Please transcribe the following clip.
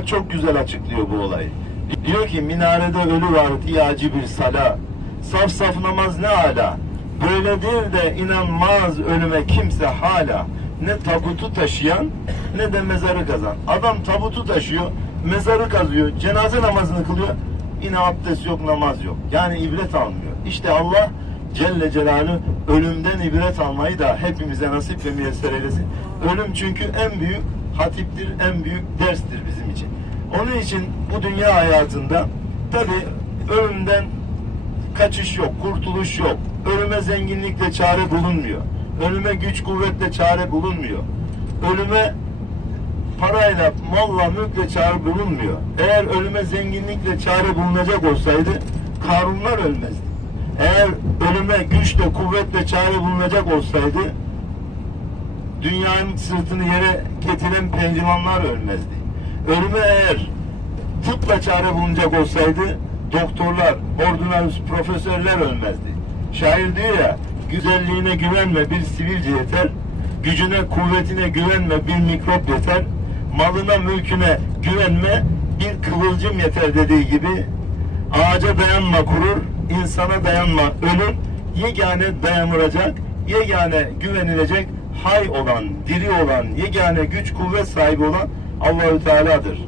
Üstad çok güzel açıklıyor bu olayı. Diyor ki minarede ölü var diyacı bir sala. Saf saf namaz ne ala. Böyledir de inanmaz ölüme kimse hala. Ne tabutu taşıyan ne de mezarı kazan. Adam tabutu taşıyor, mezarı kazıyor, cenaze namazını kılıyor. Yine abdest yok, namaz yok. Yani ibret almıyor. İşte Allah Celle Celaluhu ölümden ibret almayı da hepimize nasip ve müyesser eylesin. Ölüm çünkü en büyük hatiptir, en büyük derstir bizim için. Onun için bu dünya hayatında tabi ölümden kaçış yok, kurtuluş yok. Ölüme zenginlikle çare bulunmuyor. Ölüme güç kuvvetle çare bulunmuyor. Ölüme parayla, malla, mülkle çare bulunmuyor. Eğer ölüme zenginlikle çare bulunacak olsaydı Karunlar ölmezdi. Eğer ölüme güçle, kuvvetle çare bulunacak olsaydı dünyanın sırtını yere getiren pehlivanlar ölmezdi. Ölüme eğer tıpla çare bulunacak olsaydı doktorlar, ordinarius, profesörler ölmezdi. Şair diyor ya, güzelliğine güvenme bir sivilce yeter, gücüne, kuvvetine güvenme bir mikrop yeter, malına, mülküne güvenme bir kıvılcım yeter dediği gibi ağaca dayanma kurur, insana dayanma ölür, yegane dayanılacak, yegane güvenilecek hay olan, diri olan, yegane güç kuvvet sahibi olan Allahü Teala'dır.